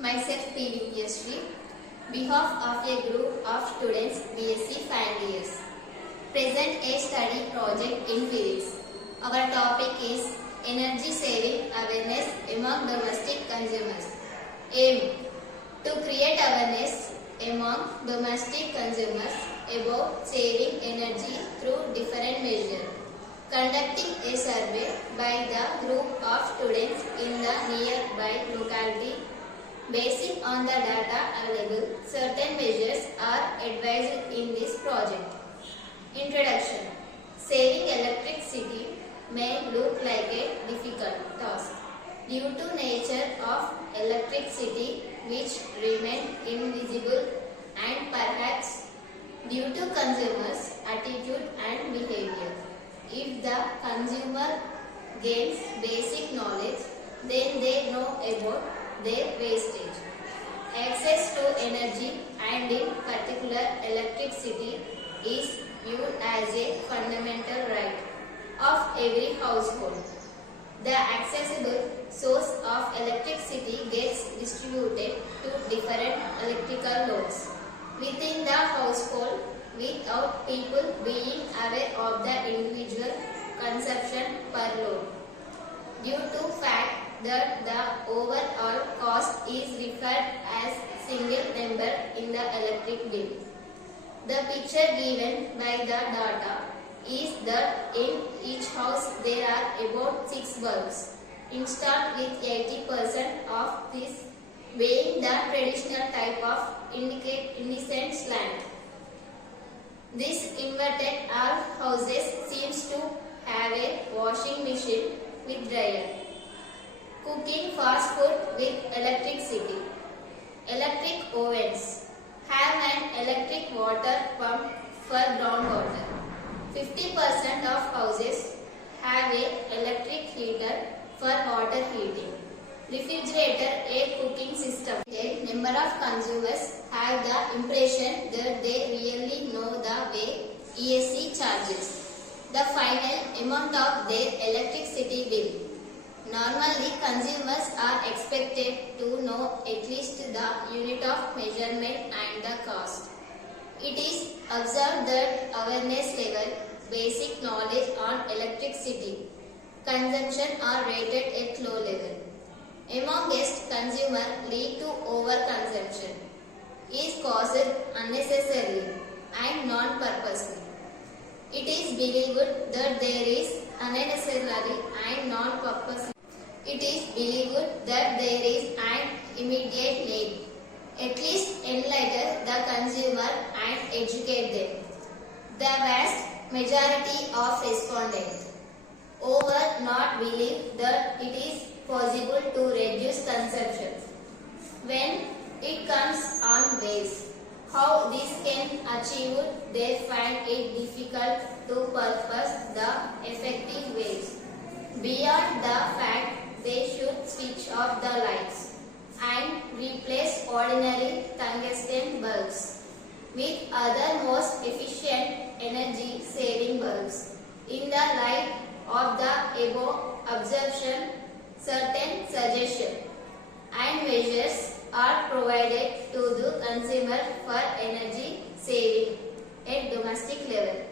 Myself P. Vidyashree, behalf of a group of students BSc final years. Present a study project in physics. Our topic is energy saving awareness among domestic consumers. Aim: to create awareness among domestic consumers about saving energy through different measures. Conducting a survey by the group of students in the nearby locality. Based on the data available, certain measures are advised in this project. Introduction. Saving electricity may look like a difficult task due to nature of electricity which remain invisible and perhaps due to consumers' attitude and behavior. If the consumer gains basic knowledge, then they know about their wastage. Access to energy and in particular electricity is viewed as a fundamental right of every household. The accessible source of electricity gets distributed to different electrical loads within the household without people being aware of the individual consumption per load. Due to fact that the overall cost is referred as single number in the electric bill. The picture given by the data is that in each house there are about 6 bulbs installed with 80% of this being the traditional type of incandescent lamp. This inverted all houses seems to have a washing machine with dryer. Cooking fast food with electricity. Electric ovens have an electric water pump for groundwater. 50% of houses have an electric heater for water heating. Refrigerator a cooking system. A number of consumers have the impression that they really know the way ESC charges the final amount of their electricity bill. Normally, consumers are expected to know at least the unit of measurement and the cost. It is observed that awareness level, basic knowledge on electricity consumption are rated at low level. Amongst consumers lead to overconsumption is caused unnecessarily and non-purposely. It is believed that there is unnecessary and non-purposely. It is believed that there is an immediate need. At least enlighten the consumer and educate them. The vast majority of respondents not believe that it is possible to reduce consumption. When it comes on ways how this can achieve, they find it difficult to purpose the effective ways. Beyond the fact they should switch off the lights and replace ordinary tungsten bulbs with other most efficient energy saving bulbs. In the light of the above observation, certain suggestions and measures are provided to the consumer for energy saving at domestic level.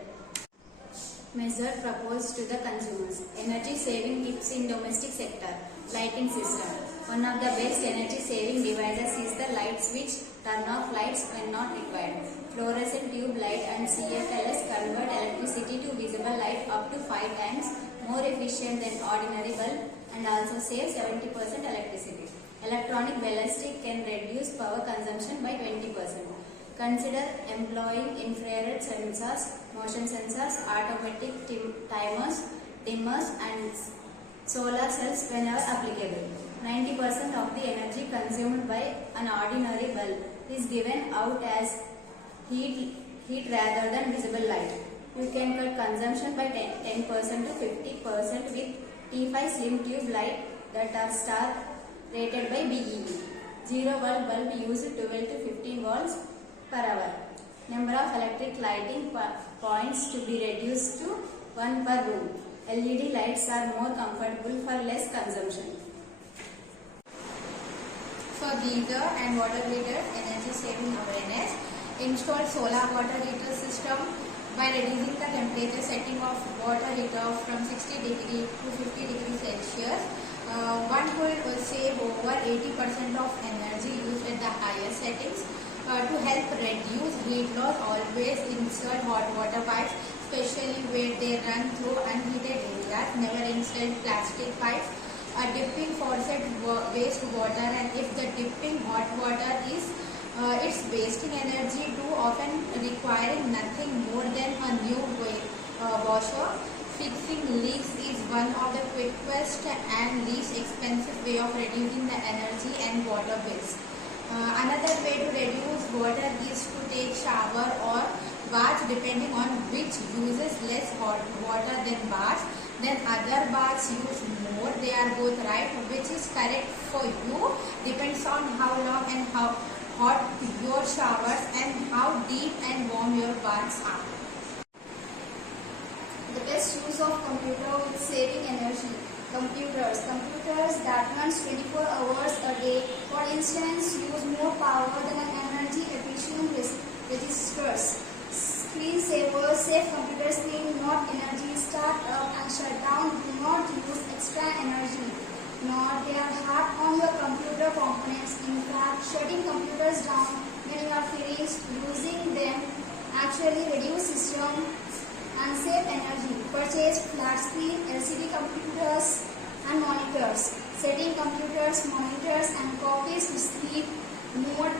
Measure proposed to the consumers. Energy saving tips in domestic sector. Lighting system. One of the best energy saving devices is the light switch. Turn off lights when not required. Fluorescent tube light and CFLs convert electricity to visible light up to 5 times more efficient than ordinary bulb and also save 70% electricity. Electronic ballistic can reduce power consumption by 20%. Consider employing infrared sensors, motion sensors, automatic timers, dimmers and solar cells whenever applicable. 90% of the energy consumed by an ordinary bulb is given out as heat rather than visible light. You can cut consumption by 10% to 50% with T5 slim tube light that are star rated by BEE. 0 volt bulb use 12 to 15 volts per hour. Number of electric lighting points to be reduced to 1 per room. LED lights are more comfortable for less consumption. For geyser and water heater, energy saving awareness. Install solar water heater system by reducing the temperature setting of water heater from 60 degree to 50 degree Celsius. One will save over 80% of energy used at the higher settings. To help reduce heat loss, always insert hot water pipes, especially where they run through unheated areas. Never install plastic pipes. Dipping faucet waste water, and if the dipping hot water is it's wasting energy too often, requiring nothing more than a new washer. Fixing leaks is one of the quickest and least expensive way of reducing the energy and water bills. Another way to reduce water is to take shower or bath, depending on which uses less hot water than baths. Then other baths use more. They are both right. Which is correct for you depends on how long and how hot your showers and how deep and warm your baths are. The best use of computer with saving energy. Computers that runs 24 hours a day, for instance, use more power than an energy efficient registers. Screensavers save computer screen, not energy. Start up and shut down. Do not use extra energy. Nor they are hard on your computer components. In fact, shutting computers down when you are finished using them actually reduce system and save energy. Purchase flat screen, LCD computers and monitors. Setting computers, monitors and copies to sleep mode